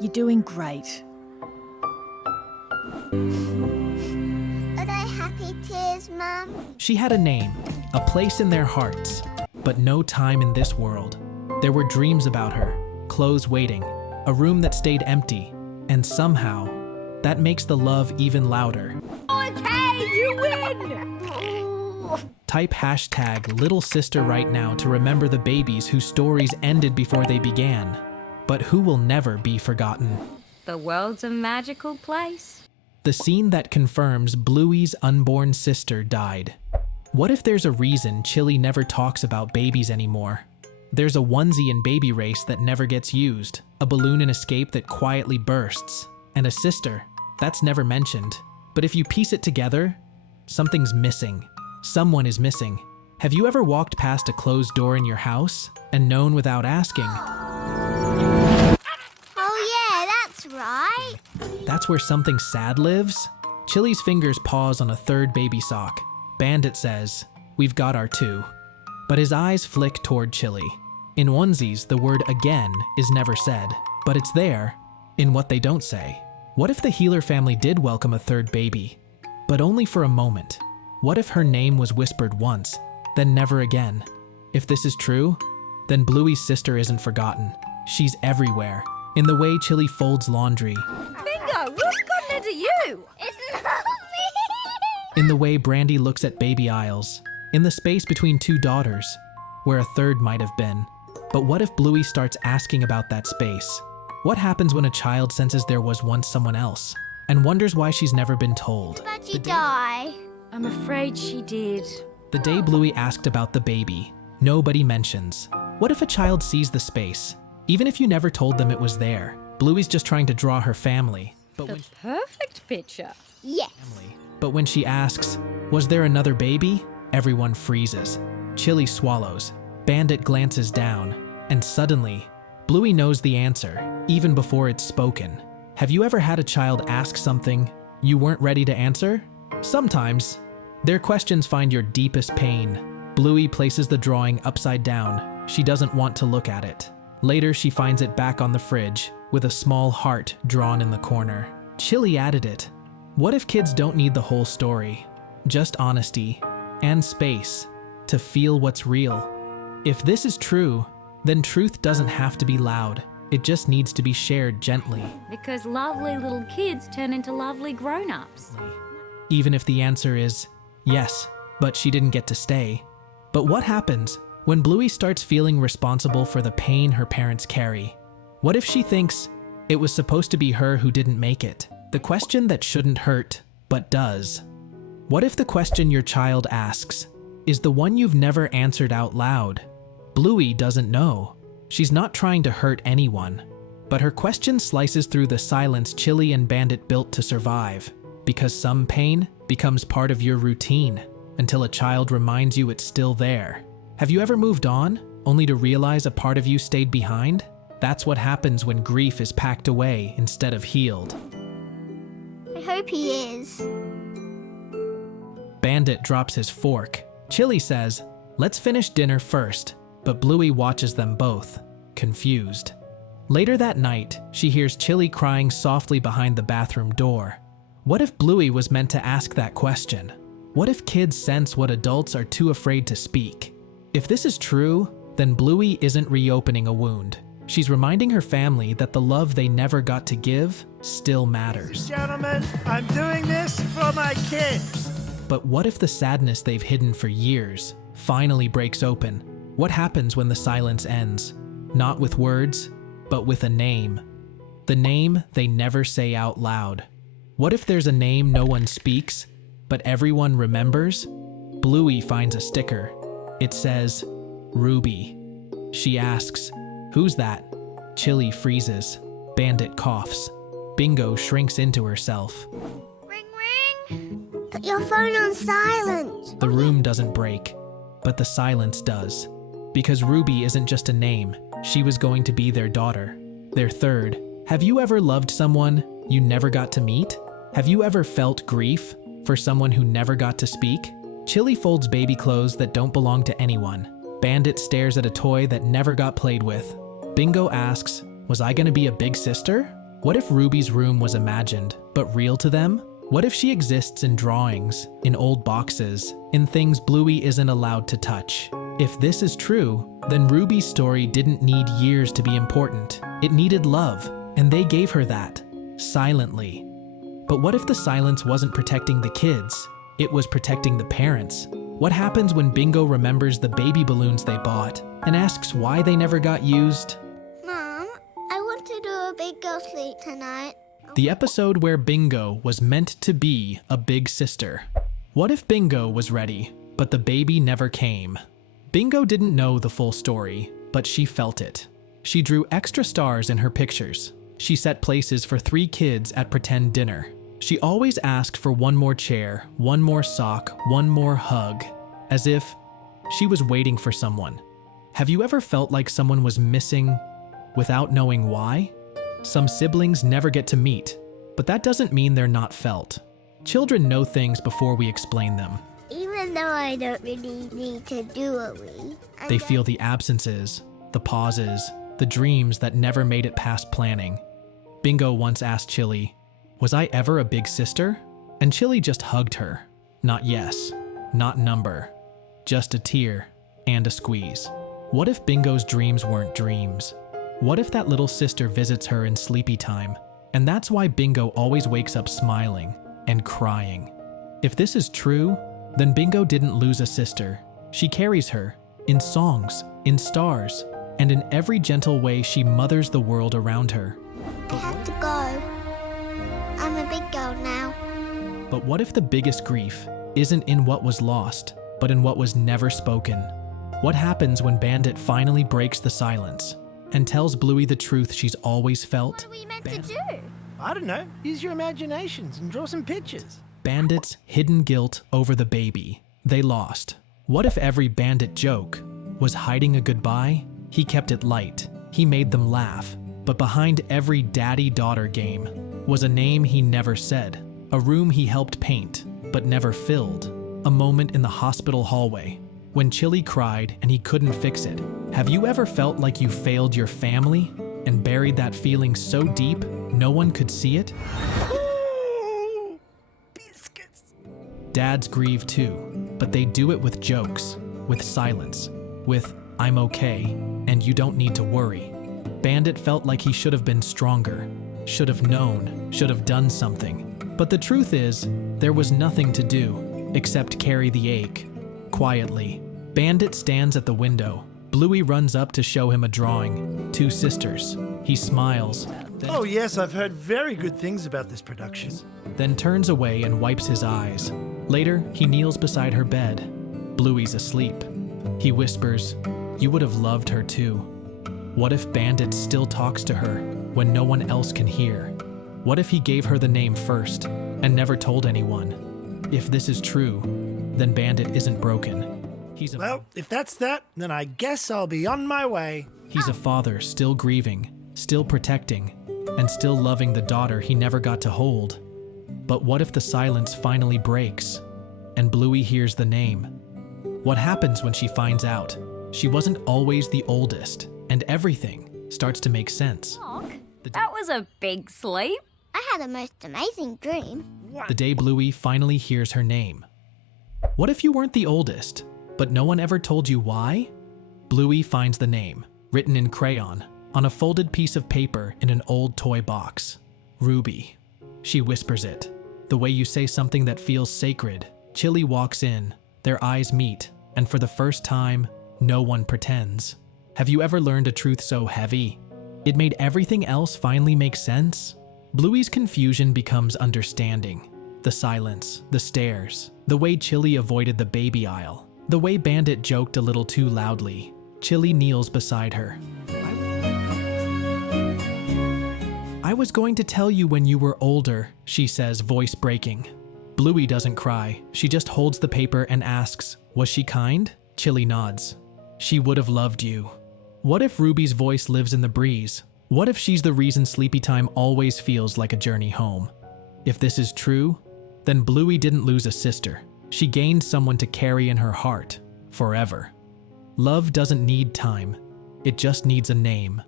You're doing great. Are they happy tears, Mum? She had a name, a place in their hearts, but no time in this world. There were dreams about her, clothes waiting, a room that stayed empty, and somehow, that makes the love even louder. Okay, you win! Type hashtag little sister right now to remember the babies whose stories ended before they began, but who will never be forgotten. The world's a magical place. The scene that confirms Bluey's unborn sister died. What if there's a reason Chili never talks about babies anymore? There's a onesie and baby race that never gets used, a balloon and escape that quietly bursts, and a sister that's never mentioned. But if you piece it together, something's missing. Someone is missing. Have you ever walked past a closed door in your house and known without asking? Oh yeah, that's right. That's where something sad lives? Chili's fingers pause on a third baby sock. Bandit says, "We've got our two." But his eyes flick toward Chili. In onesies, the word again is never said, but it's there, in what they don't say. What if the Healer family did welcome a third baby, but only for a moment? What if her name was whispered once, then never again? If this is true, then Bluey's sister isn't forgotten. She's everywhere, in the way Chili folds laundry, Bingo, what's gotten into you? It's not me. in the way Brandy looks at baby aisles, in the space between two daughters, where a third might have been. But what if Bluey starts asking about that space? What happens when a child senses there was once someone else, and wonders why she's never been told? But you die. I'm afraid she did. The day Bluey asked about the baby, nobody mentions. What if a child sees the space, even if you never told them it was there? Bluey's just trying to draw her family. But The perfect picture. Yes. when she asks, "Was there another baby?" everyone freezes. Chili swallows. Bandit glances down, and suddenly, Bluey knows the answer, even before it's spoken. Have you ever had a child ask something you weren't ready to answer? Sometimes, their questions find your deepest pain. Bluey places the drawing upside down. She doesn't want to look at it. Later, she finds it back on the fridge, with a small heart drawn in the corner. Chili added it. What if kids don't need the whole story? Just honesty and space to feel what's real. If this is true, then truth doesn't have to be loud. It just needs to be shared gently. Because lovely little kids turn into lovely grown-ups. Even if the answer is, yes, but she didn't get to stay. But what happens when Bluey starts feeling responsible for the pain her parents carry? What if she thinks it was supposed to be her who didn't make it? The question that shouldn't hurt, but does. What if the question your child asks is the one you've never answered out loud? Bluey doesn't know. She's not trying to hurt anyone, but her question slices through the silence Chili and Bandit built to survive, because some pain becomes part of your routine until a child reminds you it's still there. Have you ever moved on, only to realize a part of you stayed behind? That's what happens when grief is packed away instead of healed. I hope he is. Bandit drops his fork. Chili says, "Let's finish dinner first," but Bluey watches them both, confused. Later that night, she hears Chili crying softly behind the bathroom door. What if Bluey was meant to ask that question? What if kids sense what adults are too afraid to speak? If this is true, then Bluey isn't reopening a wound. She's reminding her family that the love they never got to give still matters. Gentlemen, I'm doing this for my kids. But what if the sadness they've hidden for years finally breaks open? What happens when the silence ends? Not with words, but with a name. The name they never say out loud. What if there's a name no one speaks, but everyone remembers? Bluey finds a sticker. It says, Ruby. She asks, "Who's that?" Chili freezes. Bandit coughs. Bingo shrinks into herself. Ring, ring. Put your phone on silent. The room doesn't break, but the silence does. Because Ruby isn't just a name, she was going to be their daughter, their third. Have you ever loved someone you never got to meet? Have you ever felt grief for someone who never got to speak? Chili folds baby clothes that don't belong to anyone. Bandit stares at a toy that never got played with. Bingo asks, "Was I gonna be a big sister?" What if Ruby's room was imagined, but real to them? What if she exists in drawings, in old boxes, in things Bluey isn't allowed to touch? If this is true, then Ruby's story didn't need years to be important. It needed love, and they gave her that, silently. But what if the silence wasn't protecting the kids? It was protecting the parents. What happens when Bingo remembers the baby balloons they bought and asks why they never got used? Mom, I want to do a big girl sleep tonight. The episode where Bingo was meant to be a big sister. What if Bingo was ready, but the baby never came? Bingo didn't know the full story, but she felt it. She drew extra stars in her pictures. She set places for 3 kids at pretend dinner. She always asked for one more chair, one more sock, one more hug, as if she was waiting for someone. Have you ever felt like someone was missing without knowing why? Some siblings never get to meet, but that doesn't mean they're not felt. Children know things before we explain them. Even though I don't really need to do a wee. They feel the absences, the pauses, the dreams that never made it past planning. Bingo once asked Chili, "Was I ever a big sister?" And Chili just hugged her. Not yes, not number, just a tear and a squeeze. What if Bingo's dreams weren't dreams? What if that little sister visits her in sleepy time, and that's why Bingo always wakes up smiling and crying? If this is true, then Bingo didn't lose a sister. She carries her, in songs, in stars, and in every gentle way she mothers the world around her. I have to go. I'm a big girl now. But what if the biggest grief isn't in what was lost, but in what was never spoken? What happens when Bandit finally breaks the silence and tells Bluey the truth she's always felt? What are we meant to do? I don't know. Use your imaginations and draw some pictures. Bandit's hidden guilt over the baby. They lost. What if every Bandit joke was hiding a goodbye? He kept it light. He made them laugh. But behind every daddy-daughter game was a name he never said, a room he helped paint but never filled, a moment in the hospital hallway when Chili cried and he couldn't fix it. Have you ever felt like you failed your family and buried that feeling so deep no one could see it? Ooh, biscuits. Dads grieve too, but they do it with jokes, with silence, with "I'm okay, and you don't need to worry." Bandit felt like he should have been stronger, should have known, should have done something. But the truth is, there was nothing to do except carry the ache. Quietly, Bandit stands at the window. Bluey runs up to show him a drawing. 2 sisters. He smiles, Oh yes, I've heard very good things about this production. then turns away and wipes his eyes. Later, he kneels beside her bed. Bluey's asleep. He whispers, "You would have loved her too." What if Bandit still talks to her when no one else can hear? What if he gave her the name first and never told anyone? If this is true, then Bandit isn't broken. He's Well, if that's that, then I guess I'll be on my way. a father still grieving, still protecting, and still loving the daughter he never got to hold. But what if the silence finally breaks and Bluey hears the name? What happens when she finds out she wasn't always the oldest and everything starts to make sense? Doc, that was a big sleep. I had a most amazing dream. The day Bluey finally hears her name. What if you weren't the oldest, but no one ever told you why? Bluey finds the name, written in crayon, on a folded piece of paper in an old toy box. Ruby. She whispers it. The way you say something that feels sacred. Chili walks in, their eyes meet, and for the first time, no one pretends. Have you ever learned a truth so heavy? It made everything else finally make sense? Bluey's confusion becomes understanding. The silence, the stares, the way Chili avoided the baby aisle, the way Bandit joked a little too loudly. Chili kneels beside her. "I was going to tell you when you were older," she says, voice breaking. Bluey doesn't cry. She just holds the paper and asks, "Was she kind?" Chili nods. "She would have loved you." What if Ruby's voice lives in the breeze? What if she's the reason sleepy time always feels like a journey home? If this is true, then Bluey didn't lose a sister. She gained someone to carry in her heart, forever. Love doesn't need time. It just needs a name.